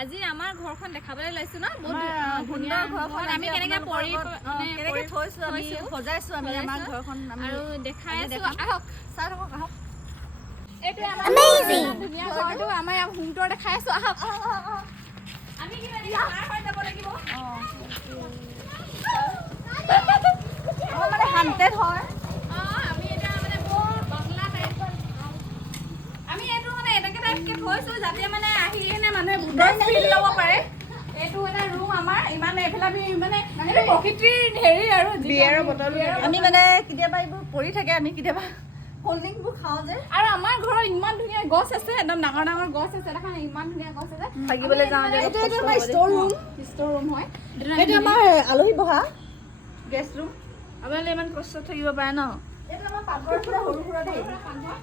আজি আমাৰ ঘৰখন দেখাবলৈ লৈছো ন বহুত ধুনীয়া ঘৰখন আমি কেনেকৈ কেনেকৈ থৈছোঁ আমি সজাইছোঁ আমি আমাৰ ঘৰখন আৰু দেখাই আছো আহক চাই থাকক আহক এইটোৱে আমাৰ ধুনীয়া ঘৰটো আমাৰ হোম টুৰ দেখাই আছো আহক আমি কি পাৰ হৈ যাব লাগিব মানে হান্টেড হয় আমি এতিয়া মানে বৰ বাংলা টাইপ আমি এইটো মানে এনেকৈ টাইপকৈ থৈছোঁ যাতে মানে আহি কিনে মানুহে ভূতৰ ফিল ল'ব পাৰে এইটো এটা ৰুম আমাৰ ইমান এইফালে আমি মানে এইটো প্ৰকৃতিৰ হেৰি আৰু বিয়াৰৰ বটল আমি মানে কেতিয়াবা এইবোৰ পৰি থাকে আমি কেতিয়াবা ক'ল্ড ড্ৰিংকবোৰ খাওঁ যে আৰু আমাৰ ঘৰত ইমান ধুনীয়া গছ আছে একদম ডাঙৰ ডাঙৰ গছ আছে দেখা ইমান ধুনীয়া গছ আছে থাকিবলৈ যাওঁ যে এইটো আমাৰ ষ্ট'ৰ ৰুম হয় এইটো আমাৰ আলহী বহা গেষ্ট ৰুম আপোনালোকে ইমান কষ্ট থাকিব পাৰে ন এইটো আমাৰ পাকঘৰ পুৰা সৰু সুৰা দেই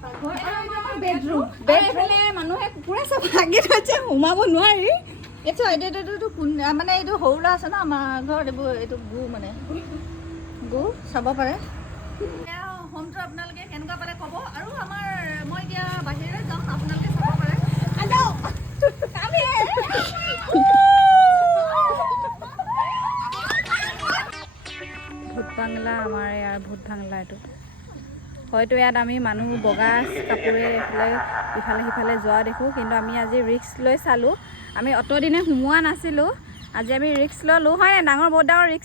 পাকঘৰ আৰু এইটো আমাৰ বেডৰুম এইফালে মানুহে কুকুৰে চব ভাগি থৈছে সোমাব নোৱাৰি এইটো মানে এইটো সৰু ল'ৰা আছে ন আমাৰ ঘৰত এইবোৰ এইটো গু মানে গু চাব পাৰে হোমটো আপোনালোকে কেনেকুৱা পালে ক'ব আৰু আমাৰ মই এতিয়া বাহিৰলৈ যাম আপোনালোকে চাব পাৰে ভূত বাংলা আমাৰ ইয়াৰ ভূত বাংলা এইটো হয়তো ইয়াত আমি মানুহ বগা কাপোৰে ইফালে সিফালে যোৱা দেখোঁ কিন্তু আমি আজি ৰিস্ক লৈ চালোঁ আমি অতদিনে সোমোৱা নাছিলোঁ আজি আমি ৰিস্ক ল'লোঁ হয় নাই ডাঙৰ বহুত ডাঙৰ ৰিস্ক